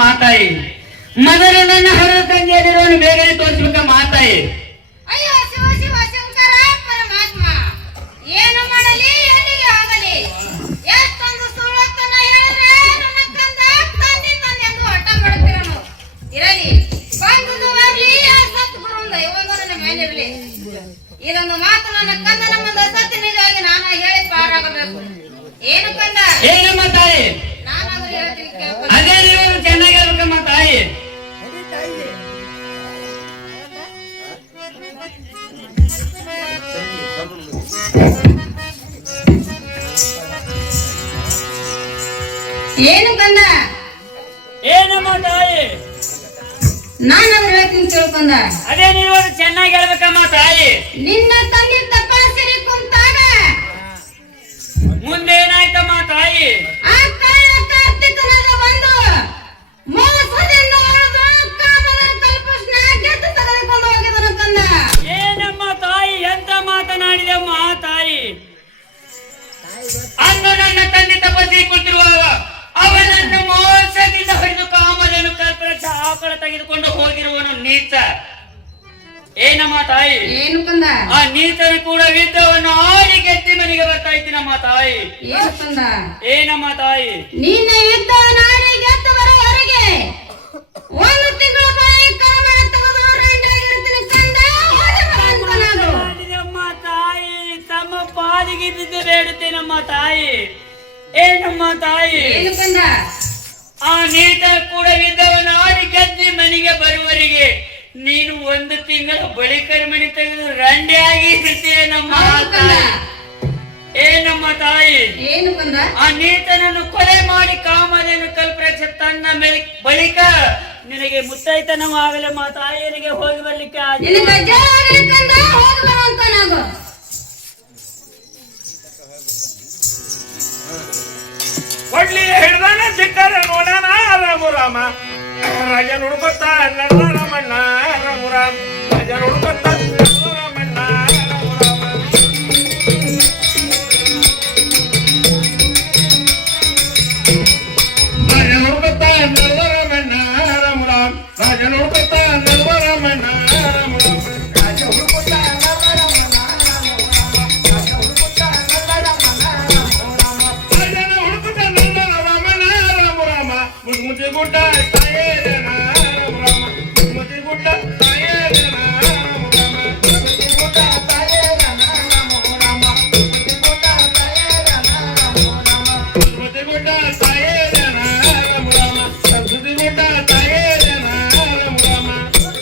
ಮಾತಾಯಿ. ಮೊದಲು ನನ್ನ ಹರ ತಂದೆಯಲ್ಲಿರೋನು ಬೇಗನೆ ತೋರಿಸ್ಬೇಕ ಮಾತಾಯಿ. ಅಯ್ಯೋ ಶಿವ ಶಿವ ಶಂಕರ ಪರಮಾತ್ಮ, ಏನು ಮಾಡಲಿ ಎಲ್ಲಿಗೆ ಹೋಗಲಿ? ಎಷ್ಟೊಂದು ಸುಳ್ಳತನ ಹೇಳಿದ್ರೆ ನನ್ನ ಕಂದ ತಂದೆ ತಂದೆ ಎಂದು ಹಠ ಮಾಡುತ್ತಿರನು. ಇರಲಿ, ಬಂದು ಬರ್ಲಿ, ಆ ಸತ್ಗುರು ದೈವಗ ನನ್ನ ಮೇಲಿರಲಿ. ಇದೊಂದು ಮಾತು ನನ್ನ ಕಂದನ ಮುಂದೆ ಸತ್ಯನಿಗಾಗಿ ನಾನು ಹೇಳಿ ಪಾರಾಗಬೇಕು. ಏನು ಕಂದ? ಏನಮ್ಮ ತಾಯಿ? ನಾನಾದ್ರೂ ಹೇಳ್ತೀನಿ ಕೇಳ್ಕೊ. ಅದೇ ನೀವು ಚೆನ್ನಾಗಿ ಹೇಳ್ಬೇಕಮ್ಮ ತಾಯಿ. ಏನು ಕಂದ? ಏನಮ್ಮ ತಾಯಿ? ನಾನಾದ್ರೂ ಹೇಳ್ತೀನಿ ಕೇಳ್ಕೊಂಡ. ಅದೇ ನೀವು ಚೆನ್ನಾಗಿ ಹೇಳ್ಬೇಕಮ್ಮ ತಾಯಿ. ನಿನ್ನ ತಂದೆ ತಪಾಸಣೆ ಕುಂತಾಗ ಮುಂದೆ ಏನಾಯ್ತಮ್ಮ ತಾಯಿ? ಆ ಕಳ್ಳ ಕಾರ್ತಿಕನಾದ ಒಂದು ಮೋಸದಿಂದ ಹೊಡೆದು ಕಾಮನ ಕಲ್ಪುಷ್ಣ ಗೆದ್ದು ತೆಗೆದುಕೊಂಡು ಹೋಗಿದನು ಕಂದ. ಏನಮ್ಮ ತಾಯಿ, ಎಂತ ಮಾತನಾಡಿದಮ್ಮ ತಾಯಿ? ಅಂದು ನನ್ನ ತಂದೆ ತಪಸ್ಸಿಗೆ ಕುಳಿತಿರುವಾಗ ಅವನನ್ನು ಮೋಸದಿಂದ ಹೊಡೆದು ಕಾಮಧೇನು ಕಲ್ಪರಕ್ಷ ಆಕಳ ತೆಗೆದುಕೊಂಡು ಹೋಗಿರುವನು ನೀಚ. ಏನಮ್ಮ ತಾಯಿ? ಏನು ಕಂದ? ಆ ನೀಚನು ಕೂಡ ಯುದ್ಧವನ್ನು ಆಡಿ ಗೆದ್ದಿ ಮನೆಗೆ ಬರ್ತಾ ಇದ್ದೀನಮ್ಮ ತಾಯಿ. ಏನು ಕಂದ? ಏನಮ್ಮ ತಾಯಿ? ನಿನ್ನ ಯುದ್ಧ ನಾಡಿ ಗೆದ್ದು ಬರೋವರೆಗೆ ಒಂದು ತಿಂಗಳ ಬಾಯಿ ಕರಮಣ ತೆಗೆದು ರೆಂಡಾಗಿರ್ತೀನಿ ಕಂದ. ಹೋಗಿ ಬರಂತ ನಾನು. ಮಾಡಿದಮ್ಮ ತಾಯಿ, ತಮ್ಮ ಪಾದಿಗೆ ಬಿದ್ದು ಬೇಡುತ್ತೇನಮ್ಮ ತಾಯಿ. ಏನಮ್ಮ ತಾಯಿ? ಏನು ಕಂದ? ಆ ನೀತ ಕೂಡ ಯುದ್ಧವನ್ನು ಆಡಿ ಗೆದ್ದಿ ಮನೆಗೆ ಬರುವವರೆಗೆ ನೀನು ಒಂದು ತಿಂಗಳ ಬಳಿಕ ಮಣಿ ತೆಗೆದು ರಂಡಿಯಾಗಿ ಇರ್ತೀಯೇನಮ್ಮ ತಾಯಿ. ಏನಮ್ಮ ತಾಯಿ? ಏನು ಕಂದ? ಆ ನೀತನನ್ನು ಕೊಲೆ ಮಾಡಿ ಕಾಮಧೇನು ಕಲ್ಪರಕ್ಷ ತನ್ನ ಬಳಿಕ ನಿನಗೆ ಮುತ್ತೈತನವಾಗಲಮ್ಮ ತಾಯಿಯರಿಗೆ ಹೋಗಿ ಬರ್ಲಿಕ್ಕೆ ನಿನ್ನ ಗಜ್ಜಾಗಲಿ ಕಂದ. ಹೋಗಿ ಬರುವಂತ ನಾವು. ಕೊಡ್ಲಿ ಹಿಡ್ದಾನ ಸಿಕ್ಕಾರ ನೋಡೋಣ ರಾಮ ರಾಮ. ರಾಜ ನೋಡ್ಕೊತ ರಾಮಣ್ಣ ರಾಮ ರಾಮ. ರಾಜ ನೋಡ್ಕೊತ ರಾಮಣ್ಣ ರಾಮ ರಾಮ. ರಾಜ ನೋಡ್ಕೊತ ರಾಮಣ್ಣ ರಾಮ ರಾಮ. ರಾಜ ನೋಡ್ಕೊತ ರಾಮಣ್ಣ ರಾಮ ರಾಮ. ರಾಜ ನೋಡ್ಕೊತ ಮುದ್ದೆ ಗುಡ್ಡ ತಾಯೇ ರಾಮ ರಾಮ. ಮುದ್ದೆ ಗುಡ್ಡ ತಾಯೇ ರಾಮ ರಾಮ. ಮುದ್ದೆ ಗುಡ್ಡ ತಾಯೇ ರಾಮ ರಾಮ. ಮುದ್ದೆ ಗುಡ್ಡ ತಾಯೇ ರಾಮ ರಾಮ. ಮುದ್ದೆ ಗುಡ್ಡ ತಾಯೇ ರಾಮ ರಾಮ. ಮುದ್ದೆ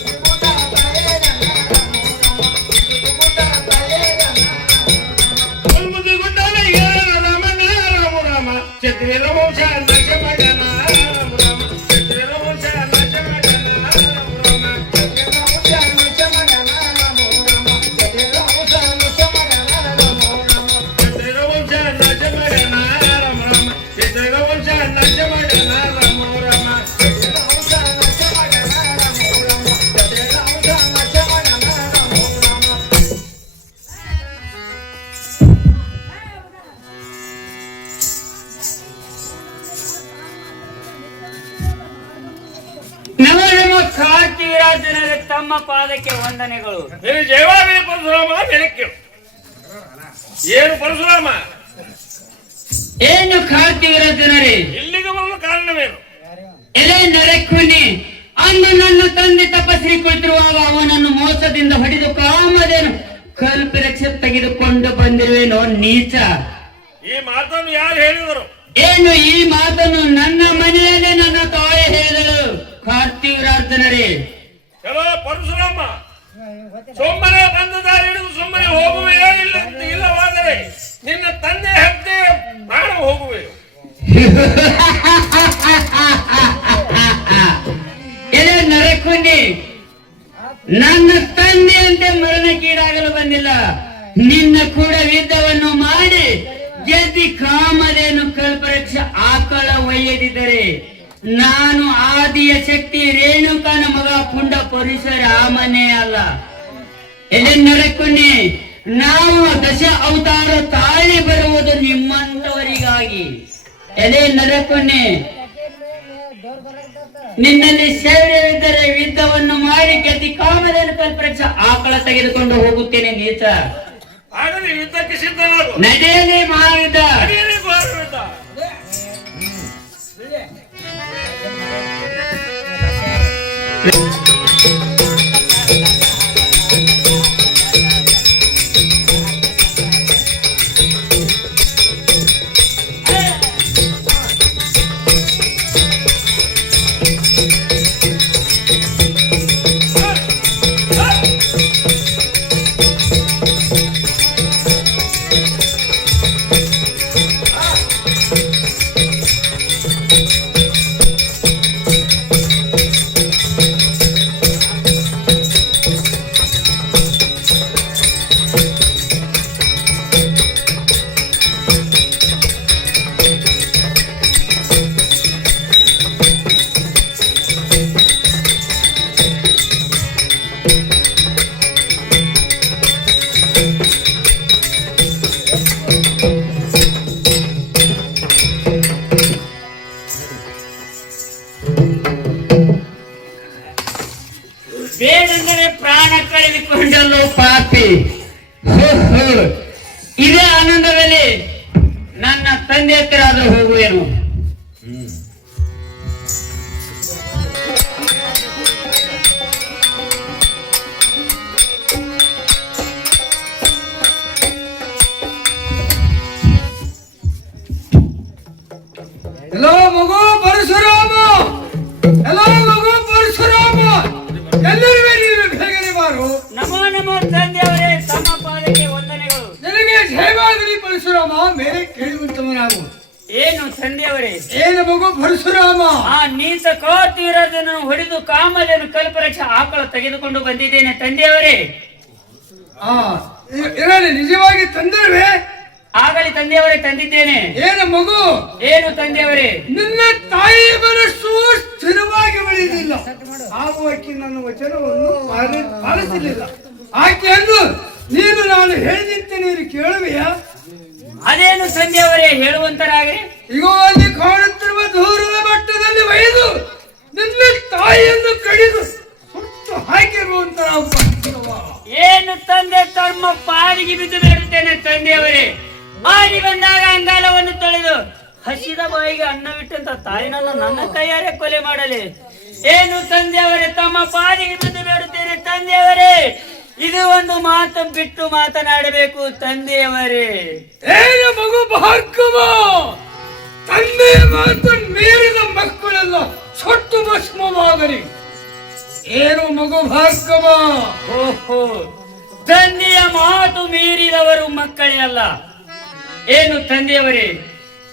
ಗುಡ್ಡ ತಾಯೇ ರಾಮ ರಾಮ. ಮುದ್ದೆ ಗುಡ್ಡ ರಾಮಣ್ಣ ರಾಮ ರಾಮ. ಛತ್ರಿ ವಂಶ ನಶ ಮಗನ ಜನರೇ ತಮ್ಮ ಪಾದಕ್ಕೆ ವಂದನೆಗಳು. ಜಯವಾಗಲಿ ಪರಶುರಾಮ. ಬೆಳಕ್ಕೆ ಏನು ಪರಶುರಾಮ? ಏನು ಕಾರ್ತಿವೀರ ಜನರೇ, ಇಲ್ಲಿಗೆ ಬರಲು ಕಾರಣವೇನು? ಎಲೆ ನರಕುನಿ, ಅಂದು ನನ್ನ ತಂದೆ ತಪಸ್ವಿ ಕುಳಿತಿರುವಾಗ ಅವನನ್ನು ಮೋಸದಿಂದ ಹೊಡೆದು ಕಾಮಧೇನು ಕಲ್ಪರಕ್ಷ ತೆಗೆದುಕೊಂಡು ಬಂದಿರುವೇನೋ ನೀಚ. ಈ ಮಾತನ್ನು ಯಾರು ಹೇಳಿದರು? ಏನು ಈ ಮಾತನ್ನು ನನ್ನ ಮನೆಯಲ್ಲೇ ನನ್ನ ತಾಯಿ ಹೇಳಿದಳು. ಕಾರ್ತಿವೀರಾರ್ಜನರೇ, ಚಲೋ ಪರಶುರಾಮ, ಸುಮ್ಮನೆ ಬಂದ ದಾರಿ ಹಿಡಿದು ಸುಮ್ಮನೆ ಹೋಗುವೆಯೋ ಇಲ್ಲವಾದರೆ ನಿನ್ನ ತಂದೆ ಹತ್ಯೆ ಪ್ರಾಣ ಹೋಗುವೆಯೋ? ಎಲೆ ನರಕುನಿ, ನನ್ನ ತಂದೆಯಂತೆ ಮರಣಕ್ಕೀಡಾಗಲು ಬಂದಿಲ್ಲ. ನಿನ್ನ ಕೂಡ ಯುದ್ಧವನ್ನು ಮಾಡಿ ಗೆದ್ದಿ ಕಾಮಧೇನು ಕಲ್ಪರಕ್ಷ ಆಕಳ ಒಯ್ಯದಿದ್ದರೆ ನಾನು ಆದಿಯ ಶಕ್ತಿ ರೇಣುಕನ ಮಗ ಪುಂಡ ಪರಶುರಾಮನೇ ಅಲ್ಲ. ಎಲೆ ನರಕುನಿ, ನಾವು ದಶ ಅವತಾರ ತಾಳಿ ಬರುವುದು ನಿಮ್ಮಂತವರಿಗಾಗಿ. ಎಲೆ ನರಕುನಿ, ನಿನ್ನಲ್ಲಿ ಶೌರ್ಯವಿದ್ದರೆ ಯುದ್ಧವನ್ನು ಮಾಡಿ ಗೆದ್ದಿ ಕಾಮಧೇನು ಕಲ್ಪವೃಕ್ಷ ಆಕಳ ತೆಗೆದುಕೊಂಡು ಹೋಗುತ್ತೇನೆ ನೀಚ. ಆಗಲಿ ಯುದ್ಧಕ್ಕೆ ಸಿದ್ಧನಾಗು. ನಡೆಯಲಿ ಮಹಾಯುದ್ಧ. ನಡೆಯಲಿ ಮಹಾಯುದ್ಧ. ಬೇರೆಂದರೆ ಪ್ರಾಣ ಕಳೆದುಕೊಂಡಲ್ಲೋ ಪಾಪಿ. ಇದೇ ಆನಂದದಲ್ಲಿ ನನ್ನ ತಂದೆ ಹತ್ತಿರ ಆದರೂ ಹೋಗುವೇನು. ಎಲ್ಲೋ ಮಗು ಪರಶುರಾಮ, ಎಲ್ಲೋ ಮಗು ಪರಶುರಾಮ, ಎಲ್ಲರೂ ನೀನು ಬೇಗನೆ ಬಾರು. ನಮೋ ನಮೋ ತಂದೆಯವರೇ, ತಮ್ಮ ಪಾದಕ್ಕೆ ವಂದನೆಗಳು. ನಿನಗೆ ಜಯವಾಗಲಿ ಪರಶುರಾಮ, ಮೇಲೆ ಕೇಳುವಂತವನಾಗು. ಏನು ತಂದೆಯವರೇ? ಏನು ಮಗು ಪರಶುರಾಮ? ಆ ನೀಚ ಕೋತಿವಿರೋದನ್ನು ಹೊಡೆದು ಕಾಮಧೇನು ಕಲ್ಪವೃಕ್ಷ ಆಕಳ ತೆಗೆದುಕೊಂಡು ಬಂದಿದ್ದೇನೆ ತಂದೆಯವರೇ. ಇರಲಿ, ನಿಜವಾಗಿ ತಂದಿರುವೆ? ಆಗಲಿ ತಂದೆಯವರೇ, ತಂದಿದ್ದೇನೆ. ಏನು ಮಗು? ಏನು ತಂದೆಯವರೇ? ನಿನ್ನ ತಾಯಿ ಮನಸ್ಸು ಸ್ಥಿರವಾಗಿ ಬೆಳೆಯುವುದಿಲ್ಲ. ಆಕೆ ನನ್ನ ವಚನವನ್ನು ಪಾಲಿಸಲಿಲ್ಲ. ಆಕೆಯನ್ನು ನೀನು ನಾನು ಹೇಳಿದಂತೆ ನೀನು ಕೇಳುವೆಯಾ? ಅದೇನು ತಂದೆಯವರೇ, ಹೇಳುವಂತರಾಗಿ? ಈಗ ಅಲ್ಲಿ ಕಾಣುತ್ತಿರುವ ದೂರದ ಮಟ್ಟದಲ್ಲಿ ಒಯ್ದು ನಿನ್ನ ತಾಯಿಯನ್ನು ಕಡಿದು ಸುಟ್ಟು ಹಾಕಿರುವಂತ ಏನು ತಂದೆ ತಮ್ಮ ಪಾಲಿಗೆ ಬಿದ್ದು ಬೇಡುತ್ತೇನೆ ತಂದೆಯವರೇ. ಆಡಿ ಬಂದಾಗ ಅಂಗಾಲವನ್ನು ತೊಳೆದು ಹಸಿದ ಬಾಯಿಗೆ ಅನ್ನವಿಟ್ಟಂತ ತಾಯಿನಲ್ಲ ನನ್ನ ಕೈಯಾರೆ ಕೊಲೆ ಮಾಡಲಿ. ಏನು ತಂದೆಯವರೇ, ತಮ್ಮ ಪಾಲಿಗೆ ಬಿದ್ದು ಬೇಡುತ್ತೇನೆ ತಂದೆಯವರೇ. ಇದು ಒಂದು ಮಾತು ಬಿಟ್ಟು ಮಾತನಾಡಬೇಕು ತಂದೆಯವರೇ. ಏನು ಮಗು ಭಾರ್ಗವ, ತಂದೆಯ ಮಾತು ಮೀರಿದ ಮಕ್ಕಳೆಲ್ಲ ಸೊಟ್ಟು ಭಸ್ಮವಾಗಲಿ. ಏನು ಮಗು ಭಾರ್ಗವ? ಓಹೋ, ತಂದೆಯ ಮಾತು ಮೀರಿದವರು ಮಕ್ಕಳೇ ಅಲ್ಲ. ಏನು ತಂದೆಯವರೇ,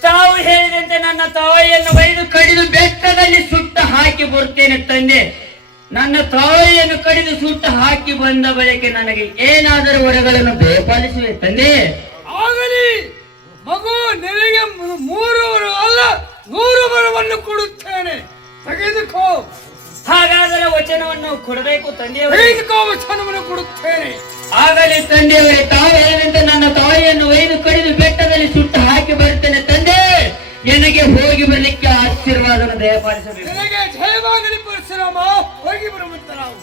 ತಾವು ಹೇಳಿದಂತೆ ನನ್ನ ತಾಯಿಯನ್ನು ಒಯ್ದು ಕಡಿದು ಬೆಟ್ಟದಲ್ಲಿ ಸುಟ್ಟು ಹಾಕಿ ಬರುತ್ತೇನೆ ತಂದೆ. ನನ್ನ ತಾಯಿಯನ್ನು ಕಡಿದು ಸುಟ್ಟು ಹಾಕಿ ಬಂದ ಬಳಿಕ ನನಗೆ ಏನಾದರೂ ವರಗಳನ್ನು ಬೇಪಾಲಿಸುವೆ ತಂದೆ. ಆಗಲಿ ಮಗು, ನಿನಗೆ 3 ವರ ಅಲ್ಲ 100 ವರವನ್ನು ಕೊಡುತ್ತೇನೆ, ತೆಗೆದುಕೋ. ಹಾಗಾದರೆ ವಚನವನ್ನು ಕೊಡಬೇಕು ತಂದೆಯವರೇ. ತೆಗೆದುಕೋ, ವಚನವನ್ನು ಕೊಡುತ್ತೇನೆ. ಆಗಲಿ ತಂದೆಯವರೇ, ತಾವು ಹೇಳಿದಂತೆ ನನ್ನ ತಾಯಿಯನ್ನು ಒಯ್ದು ಕಡಿದು ಬೆಟ್ಟದಲ್ಲಿ ಸುಟ್ಟು ಹಾಕಿ ಬರುತ್ತೇನೆ ತಂದೆ. ನನಗೆ ಹೋಗಿ ಬರಲಿಕ್ಕೆ ಆಶೀರ್ವಾದನ ದಯಪಾಲಿಸಬೇಕು. ನಿನಗೆ ಜಯವಾಗಲಿ ಪರಶುರಾಮ, ಹೋಗಿ ಬರುವಂತ ನಾವು.